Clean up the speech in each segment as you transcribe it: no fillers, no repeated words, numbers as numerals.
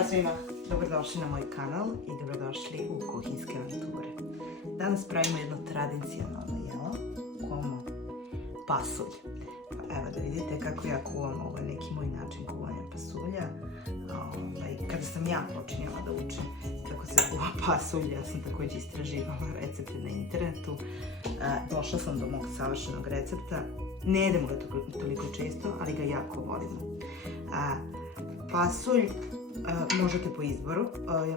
Ćao svima, dobrodošli na moj kanal i dobrodošli u kuhinjske avanture. Danas pravimo jedno tradicionalno jelo, kuvamo pasulj. Evo da vidite kako ja kuvam, ovo je neki moj način kuvanja pasulja. Kada sam ja počinjala da učim kako se kuva pasulj, ja sam također istraživala recepte na internetu. Došla sam do mog savršenog recepta. Ne jedemo ga toliko često, ali ga jako volimo. Pasulj možete po izboru.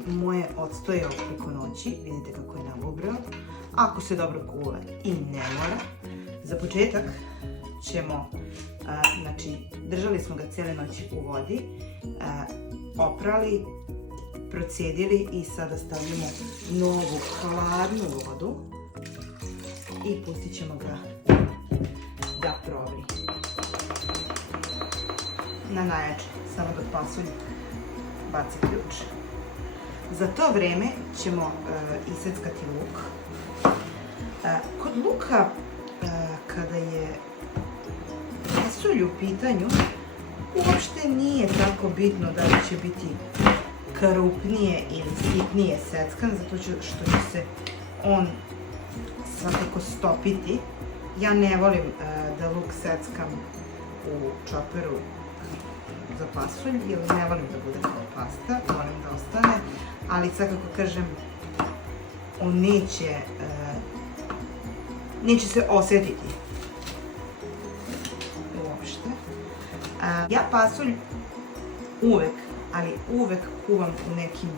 Moje odstoje preko noći, vidite kako je nabubrao. Ako se dobro kuva i ne mora. Za početak ćemo, držali smo ga cijele noći u vodi, oprali, procedili i sada stavljamo novu hladnu vodu i pustit ćemo ga da provri. Na najjače, samo dok pasulj baci ključ. Za to vreme ćemo iseckati luk. Kod luka, kada je pasulj u pitanju, uopšte nije tako bitno da li će biti krupnije ili sitnije seckan, zato što će se on svakako stopiti. Ja ne volim da luk seckam u čoperu za pasulj, jer ne volim da bude kao pasta, volim da ostane, ali svakako kažem, on neće se osjetiti uopšte. Ja pasulj uvek kuvam u nekim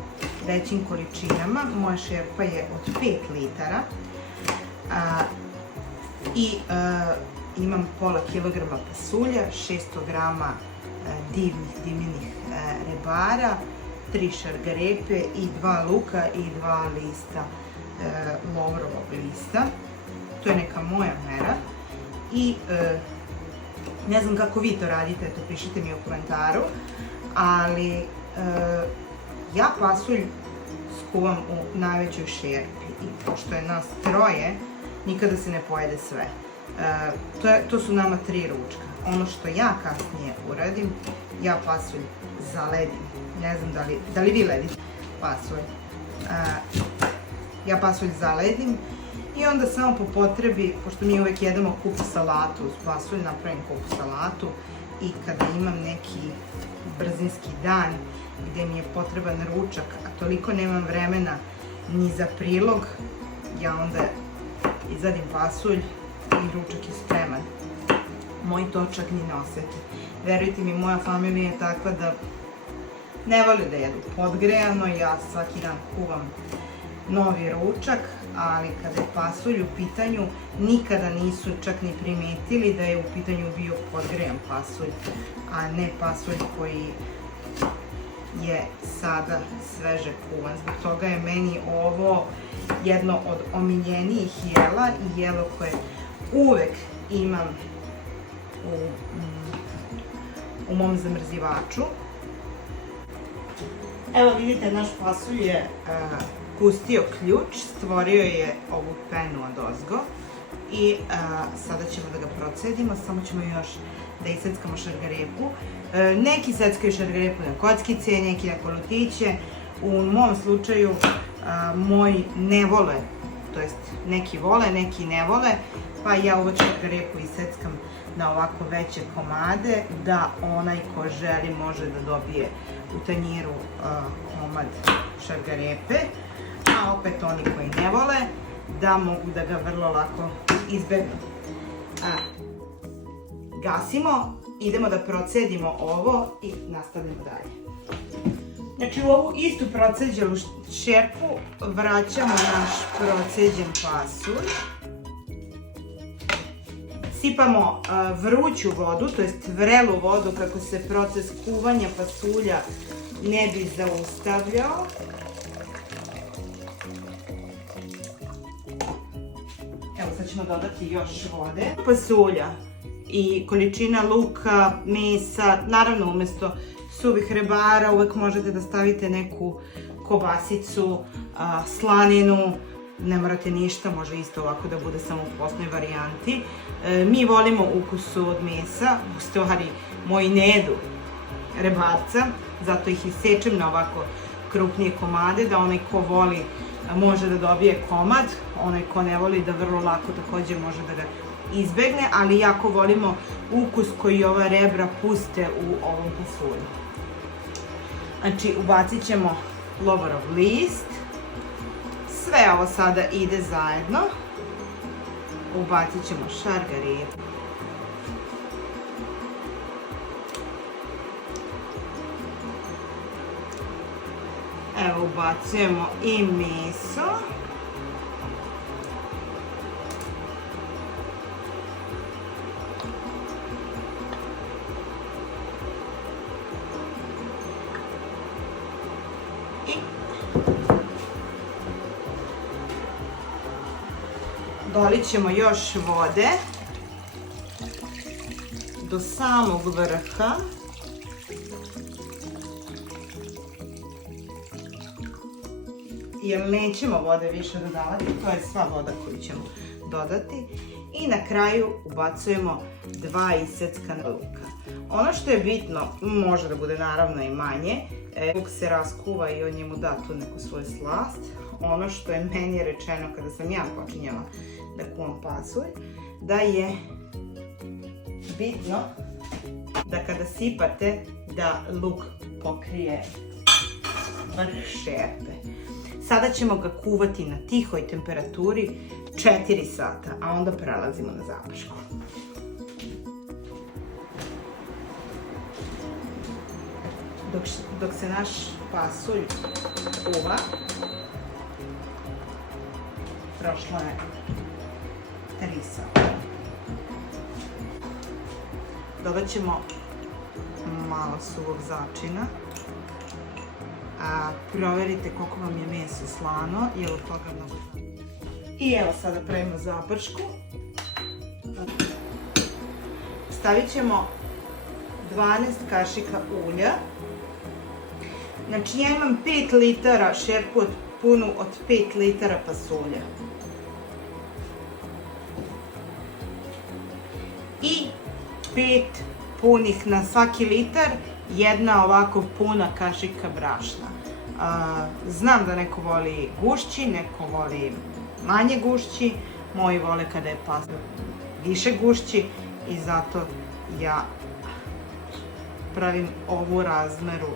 većim količinama. Moja šerpa je od 5 litara i imam pola kilograma pasulja, 600 grama dimljenih rebara, 3 šargarepe i 2 luka i 2 lista lovrovog lista. To je neka moja mera i ne znam kako vi to radite, to pišite mi u komentaru, ali ja pasulj skuvam u najvećoj šerpi i pošto je nas troje, nikada se ne pojede sve. To su nama 3 ručka. Ono što ja kasnije uradim, ja pasulj zaledim. Ne znam da li vi ledite pasulj. Ja pasulj zaledim i onda samo po potrebi, pošto mi uvek jedemo kupu salatu uz pasulj, napravim kupu salatu i kada imam neki brzinski dan gde mi je potreban ručak, a toliko nemam vremena ni za prilog, ja onda izadim pasulj i ručak je spreman. Moj to čak ni ne osjeti. Verujte mi, moja familija je takva da ne voli da jedu podgrejano, ja svaki dan kuvam novi ručak, ali kada je pasulj u pitanju, nikada nisu čak ni primetili da je u pitanju bio podgrejan pasulj, a ne pasulj koji je sada sveže kuvan. Zbog toga je meni ovo jedno od omiljenijih jela i jelo koje uvek imam u mom zamrzivaču. Evo vidite, naš pasulj je pustio ključ, stvorio je ovu penu odozgo i sada ćemo da ga procedimo, samo ćemo još da iseckamo šargarepu. Neki seckaju šargarepu na kockice, neki na kolutiće. U mom slučaju moji ne vole, to jest neki vole, neki ne vole, pa ja uvek šargarepu iseckam na ovako veće komade, da onaj ko želi može da dobije u tanjiru komad šargarepe, a opet oni koji ne vole da mogu da ga vrlo lako izbegnu. Gasimo, idemo da procedimo ovo i nastavljamo dalje. Znači u ovu istu proceđenu šerpu vraćamo naš proceđen pasulj. Sipamo vruću vodu, to jest vrelu vodu kako se proces kuvanja pasulja ne bi zaustavljao. Evo sad ćemo dodati još vode. Pasulja i količina luka, mesa, naravno umjesto suvih rebara uvek možete da stavite neku kobasicu, slaninu, ne morate ništa, može isto ovako da bude samo u postnoj varijanti. Mi volimo ukus od mesa, u stvari moji ne jedu rebarca, zato ih isečem na ovako krupnije komade, da onaj ko voli može da dobije komad, onaj ko ne voli da vrlo lako takođe može da ga izbegne, ali jako volimo ukus koji ova rebra puste u ovom pasulju. Znači, ubacit ćemo lovorov list, sve ovo sada ide zajedno, ubacit ćemo šargarepu, evo ubacujemo i meso, dolit ćemo još vode do samog vrha. Jer nećemo vode više dodavati, to je sva voda koju ćemo dodati. I na kraju ubacujemo 2 iseckana luka. Ono što je bitno, može da bude naravno i manje, luk se raskuva i on njemu da tu neku svoju slast. Ono što je meni rečeno kada sam ja počinjala da kuvam pasulj, da je bitno da kada sipate da luk pokrije vrh šerpe. Sada ćemo ga kuvati na tihoj temperaturi 4 sata, a onda prelazimo na zapašku. Dok se naš pasulj kuva, prošlo je 3 sata. Dodat ćemo malo suvog začina. Proverite koliko vam je meso slano, jer od toga mnogo znači. I evo sada pravimo zapršku. Stavit ćemo 12 kašika ulja. Znači ja imam 5 litara šerpu punu od 5 litara pasulja. I 5 punih na svaki litar, jedna ovako puna kašika brašna. Znam da neko voli gušći, neko voli manje gušći, moji vole kada je pasulj više gušći i zato ja pravim ovu razmeru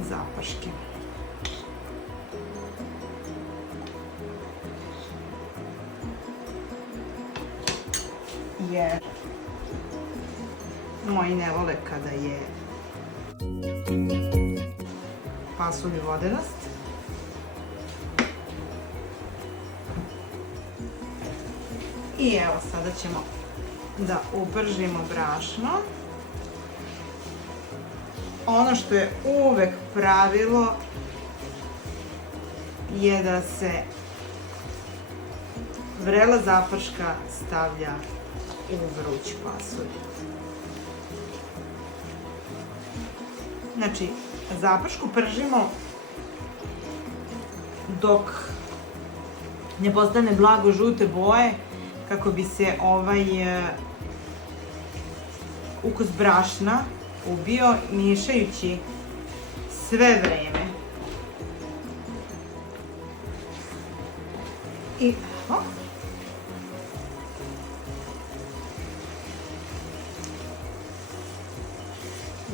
zapaške. Jer moji ne vole kada je pasulj vodenast. I evo sada ćemo da upržimo brašno. Ono što je uvek pravilo je da se vrela zaprška stavlja u vruć pasulj. Znači, zapršku pržimo dok ne postane blago žute boje, kako bi se ovaj ukus brašna ubio miješajući sve vreme. I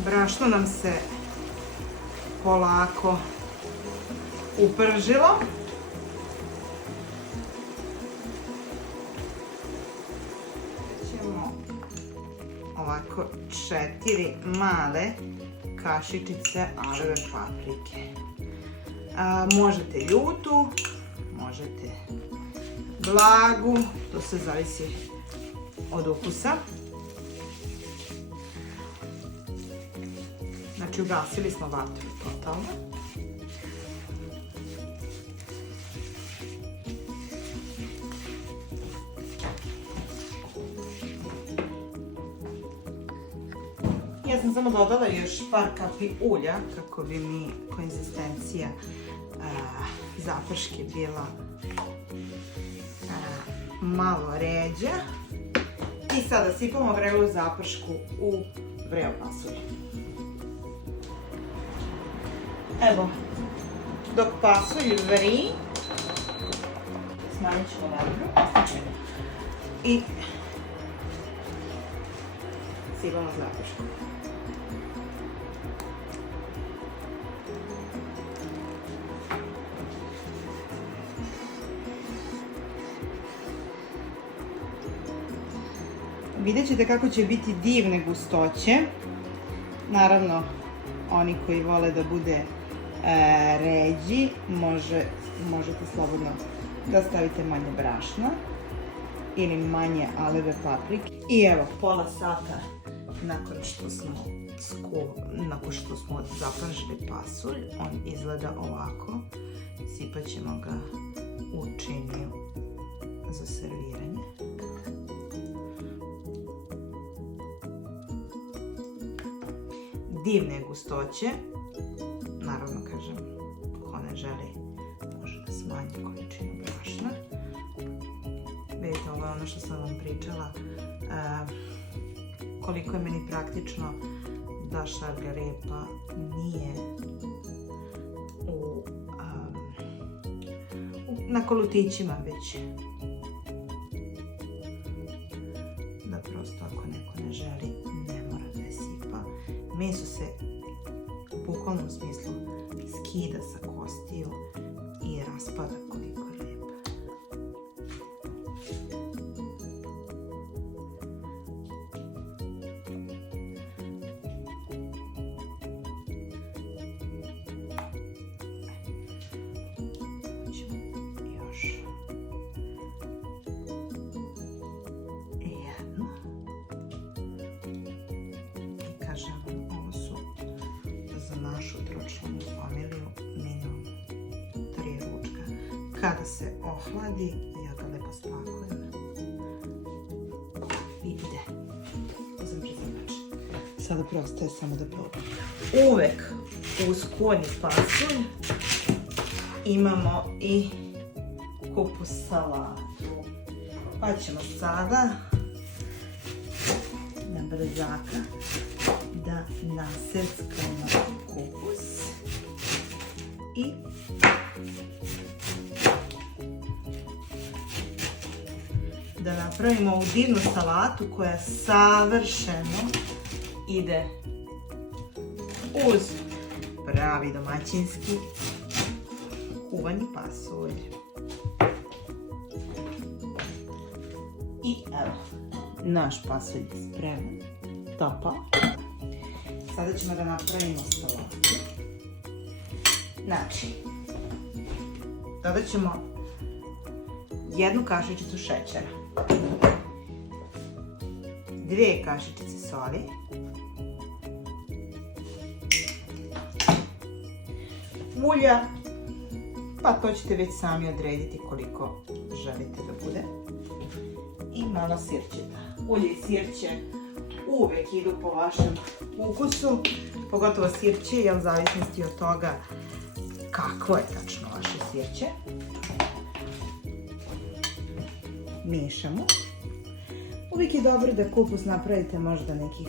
brašno nam se polako upržilo. Ćemo ovako 4 male kašičice aleve paprike. Možete ljutu, možete blagu, to se zavisi od ukusa. Znači, ugasili smo vatru totalno. Ja sam samo dodala još par kapi ulja kako bi mi konzistencija zaprške bila malo ređa. I sada sipamo vrelu zapršku u vreo pasulj. Evo, dok pasulj vri, smanjit ćemo vatru i sipamo zlatrušku. Vidjet ćete kako će biti divne gustoće. Naravno, oni koji vole da bude ređi, možete slobodno da stavite manje brašna ili manje aleve paprike. I evo, pola sata nakon što smo zapražili pasulj, on izgleda ovako. Sipat ćemo ga u činiju za serviranje. Divne gustoće. Naravno, kažem, ko ne želi može da smanji količinu brašna. Vidite, ovo je ono što sam vam pričala, koliko je meni praktično da šargarepa nije na kolutićima, već da prosto ako neko ne želi, ne mora da je sipa. Meso se u bukvalnom smislu skida sa kostiju i raspada koliko reba. Još jedno. I kažem, ovo su za našu tročlanu familiju minimum 3 ručka. Kada se ohladi, ja ga lepo spakujem. I ide. Uzem prezamač. Sada preostaje samo da probam. Uvek uz konji pasulj imamo i kupus salatu. Pa ćemo sada na brzaka da naseckamo kupus i da napravimo ovu divnu salatu koja savršeno ide uz pravi domaćinski kuvani pasulj. I evo, naš pasulj je spreman, topao. Sada ćemo da napravimo salatu. Znači, dodat ćemo 1 kašičicu šećera, 2 kašičice soli, ulja, pa to ćete već sami odrediti koliko želite da bude, i malo sirćeta. Ulje i sirće uvek idu po vašem ukusu, pogotovo sirće, jer u zavisnosti od toga kakvo je tačno vaše sirće. Miješamo. Uvijek je dobro da kupus napravite možda nekih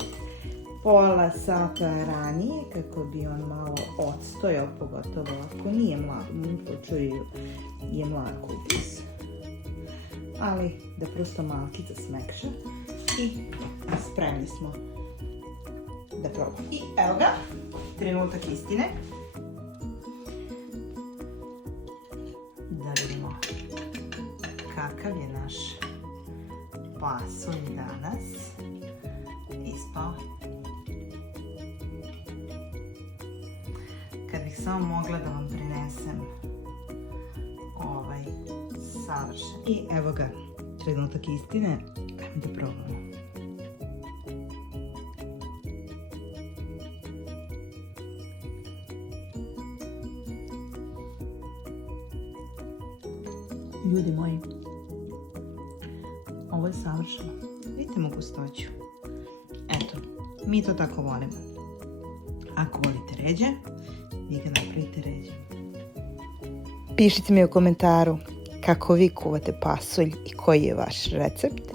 pola sata ranije, kako bi on malo odstojao, pogotovo ako nije mlad, u ovom slučaju je mlad kupus. Ali da prosto malkica smekša i spremni smo da probamo. I evo ga, trenutak istine. Da vidimo kakav je naš pasulj danas ispao. Kad bih samo mogla da vam prinesem ovaj savršen. I evo ga, trenutak istine, da probamo. Ljudi moji, ovo je savršeno. Vidite mu gustoću. Eto, mi to tako volimo. Ako volite ređe, vi ga napravite ređe. Pišite mi u komentaru kako vi kuvate pasulj i koji je vaš recept.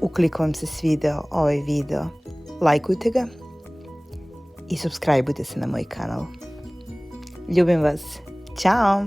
Ukoliko vam se svideo ovaj video, lajkujte ga i subscribeujte se na moj kanal. Ljubim vas. Ćao!